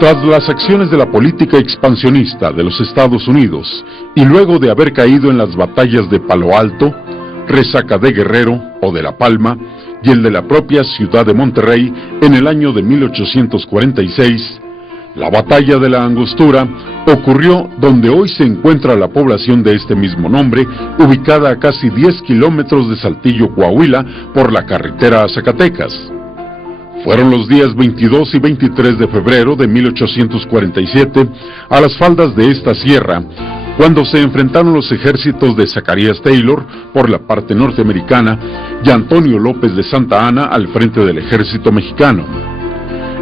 Tras las acciones de la política expansionista de los Estados Unidos y luego de haber caído en las batallas de Palo Alto, Resaca de Guerrero o de La Palma y el de la propia ciudad de Monterrey en el año de 1846, la batalla de la Angostura ocurrió donde hoy se encuentra la población de este mismo nombre, ubicada a casi 10 kilómetros de Saltillo, Coahuila, por la carretera a Zacatecas. Fueron los días 22 y 23 de febrero de 1847 a las faldas de esta sierra, cuando se enfrentaron los ejércitos de Zacarías Taylor por la parte norteamericana y Antonio López de Santa Anna al frente del ejército mexicano.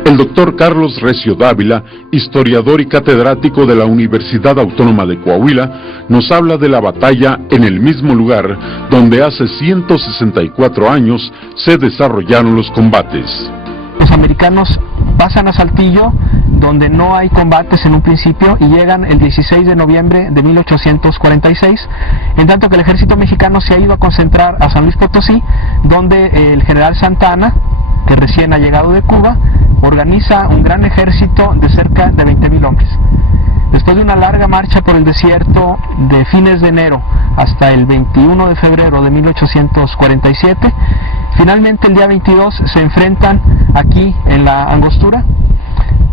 El doctor Carlos Recio Dávila, historiador y catedrático de la Universidad Autónoma de Coahuila, nos habla de la batalla en el mismo lugar donde hace 164 años se desarrollaron los combates. Los americanos pasan a Saltillo, donde no hay combates en un principio, y llegan el 16 de noviembre de 1846, en tanto que el ejército mexicano se ha ido a concentrar a San Luis Potosí, donde el general Santa Anna, que recién ha llegado de Cuba, organiza un gran ejército de cerca de 20,000 hombres. Después de una larga marcha por el desierto de fines de enero hasta el 21 de febrero de 1847, finalmente el día 22 se enfrentan aquí en la Angostura,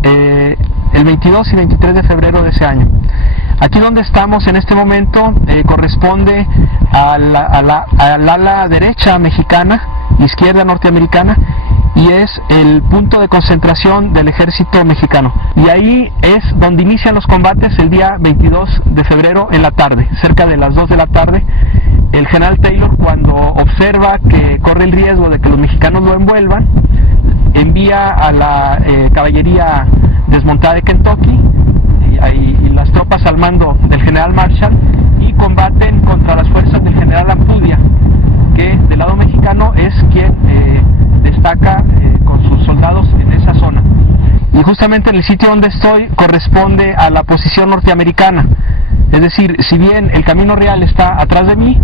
el 22 y 23 de febrero de ese año. Aquí donde estamos en este momento corresponde al ala derecha mexicana, izquierda norteamericana, y es el punto de concentración del ejército mexicano. Y ahí es donde inician los combates el día 22 de febrero en la tarde, cerca de las 2 de la tarde. El general Taylor, cuando observa que corre el riesgo de que los mexicanos lo envuelvan, envía a la caballería desmontada de Kentucky y las tropas al mando del general Marshall, y combaten contra las fuerzas del general Ampudia, que del lado mexicano es quien destaca con sus soldados en esa zona. Y justamente en el sitio donde estoy corresponde a la posición norteamericana, es decir, si bien el camino real está atrás de mí,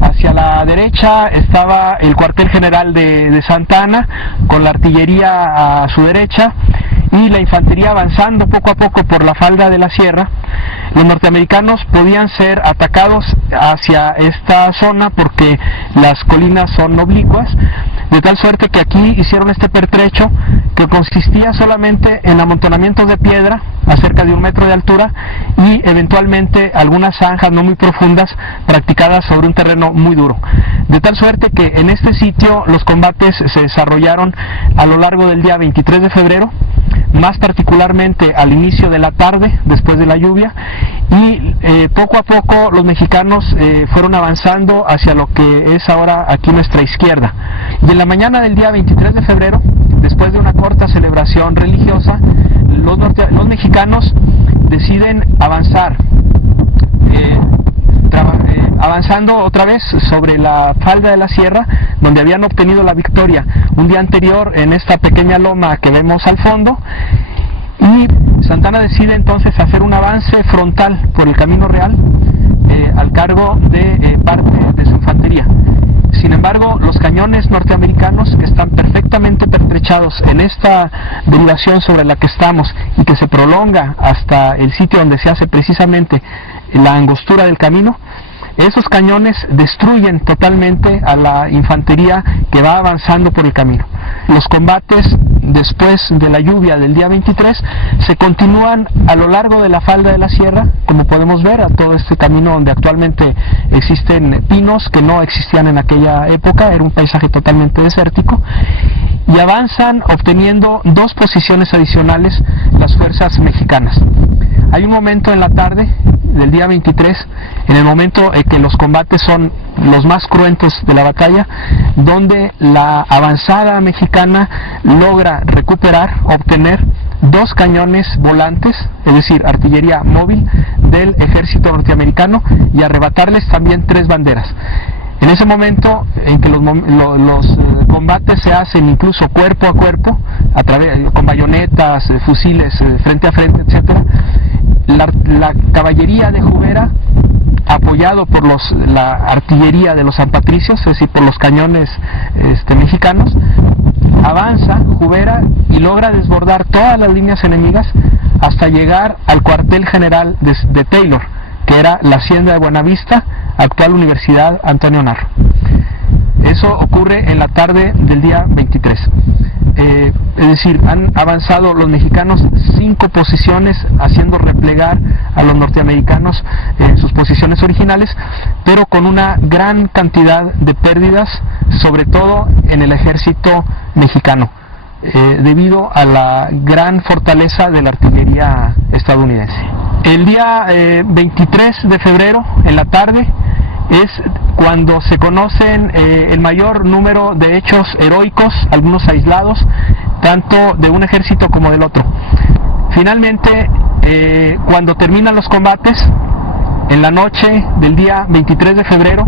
hacia la derecha estaba el cuartel general de Santa Anna, con la artillería a su derecha y la infantería avanzando poco a poco por la falda de la sierra. Los norteamericanos podían ser atacados hacia esta zona porque las colinas son oblicuas, de tal suerte que aquí hicieron este pertrecho que consistía solamente en amontonamientos de piedra a cerca de 1 metro de altura y eventualmente algunas zanjas no muy profundas practicadas sobre un terreno muy duro. De tal suerte que en este sitio los combates se desarrollaron a lo largo del día 23 de febrero, más particularmente al inicio de la tarde, después de la lluvia, y poco a poco los mexicanos fueron avanzando hacia lo que es ahora aquí nuestra izquierda. Y en la mañana del día 23 de febrero, después de una corta celebración religiosa, los mexicanos deciden avanzar, avanzando otra vez sobre la falda de la sierra, donde habían obtenido la victoria un día anterior en esta pequeña loma que vemos al fondo, y Santa Anna decide entonces hacer un avance frontal por el camino real al cargo de parte de su infantería. Sin embargo, los cañones norteamericanos, que están perfectamente pertrechados en esta derivación sobre la que estamos y que se prolonga hasta el sitio donde se hace precisamente la angostura del camino, esos cañones destruyen totalmente a la infantería que va avanzando por el camino. Los combates después de la lluvia del día 23 se continúan a lo largo de la falda de la sierra, como podemos ver, a todo este camino donde actualmente existen pinos que no existían en aquella época, era un paisaje totalmente desértico, y avanzan obteniendo 2 posiciones adicionales las fuerzas mexicanas. Hay un momento en la tarde del día 23, en el momento en que los combates son los más cruentos de la batalla, donde la avanzada mexicana logra recuperar, obtener 2 cañones volantes, es decir, artillería móvil del ejército norteamericano, y arrebatarles también 3 banderas. En ese momento en que los combates se hacen incluso cuerpo a cuerpo, con bayonetas, fusiles frente a frente, etcétera, la caballería de Jubera, apoyado por la artillería de los San Patricios, es decir, por los cañones mexicanos, avanza Jubera y logra desbordar todas las líneas enemigas hasta llegar al cuartel general de Taylor, que era la hacienda de Buenavista, actual Universidad Antonio Narro. Eso ocurre en la tarde del día 23. Es decir, han avanzado los mexicanos 5 posiciones, haciendo replegar a los norteamericanos en sus posiciones originales, pero con una gran cantidad de pérdidas, sobre todo en el ejército mexicano, debido a la gran fortaleza de la artillería estadounidense. El día 23 de febrero, en la tarde, es cuando se conocen el mayor número de hechos heroicos, algunos aislados, tanto de un ejército como del otro. Finalmente, cuando terminan los combates, en la noche del día 23 de febrero,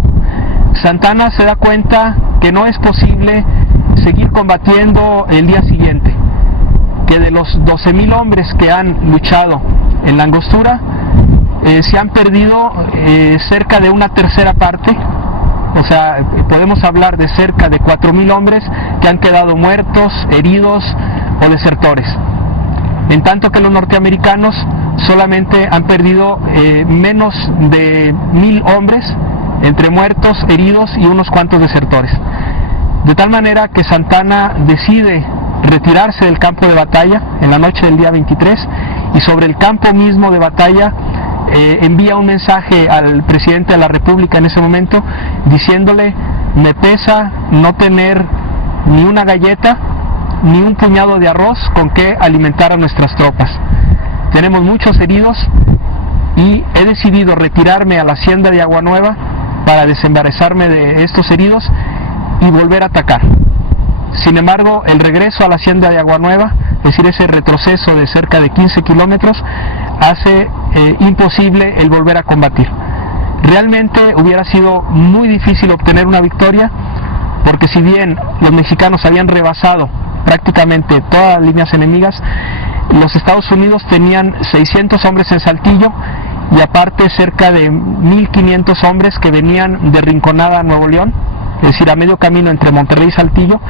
Santana se da cuenta que no es posible seguir combatiendo el día siguiente, que de los 12,000 hombres que han luchado en la Angostura, se han perdido cerca de una tercera parte. O sea, podemos hablar de cerca de 4,000 hombres que han quedado muertos, heridos o desertores, en tanto que los norteamericanos solamente han perdido menos de 1,000 hombres, entre muertos, heridos y unos cuantos desertores. De tal manera que Santana decide retirarse del campo de batalla en la noche del día 23, y sobre el campo mismo de batalla envía un mensaje al presidente de la República en ese momento, diciéndole: me pesa no tener ni una galleta ni un puñado de arroz con que alimentar a nuestras tropas. Tenemos muchos heridos y he decidido retirarme a la hacienda de Agua Nueva para desembarazarme de estos heridos y volver a atacar. Sin embargo, el regreso a la hacienda de Agua Nueva, es decir, ese retroceso de cerca de 15 kilómetros, hace imposible el volver a combatir. Realmente hubiera sido muy difícil obtener una victoria, porque si bien los mexicanos habían rebasado prácticamente todas las líneas enemigas, los Estados Unidos tenían 600 hombres en Saltillo y aparte cerca de 1,500 hombres que venían de Rinconada a Nuevo León, es decir, a medio camino entre Monterrey y Saltillo,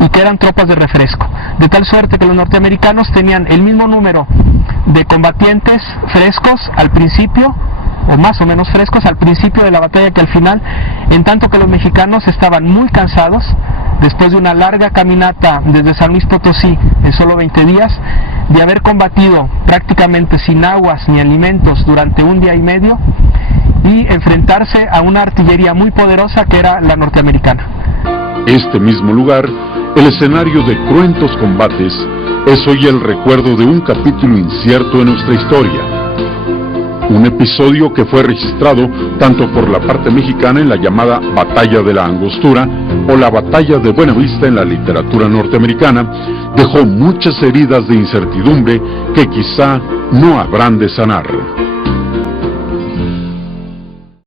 y que eran tropas de refresco, de tal suerte que los norteamericanos tenían el mismo número de combatientes frescos al principio, o más o menos frescos al principio de la batalla, que al final, en tanto que los mexicanos estaban muy cansados después de una larga caminata desde San Luis Potosí en solo 20 días, de haber combatido prácticamente sin aguas ni alimentos durante 1 día y medio, y enfrentarse a una artillería muy poderosa que era la norteamericana. Este mismo lugar, el escenario de cruentos combates, es hoy el recuerdo de un capítulo incierto de nuestra historia. Un episodio que fue registrado tanto por la parte mexicana en la llamada Batalla de la Angostura o la Batalla de Buenavista en la literatura norteamericana, dejó muchas heridas de incertidumbre que quizá no habrán de sanar.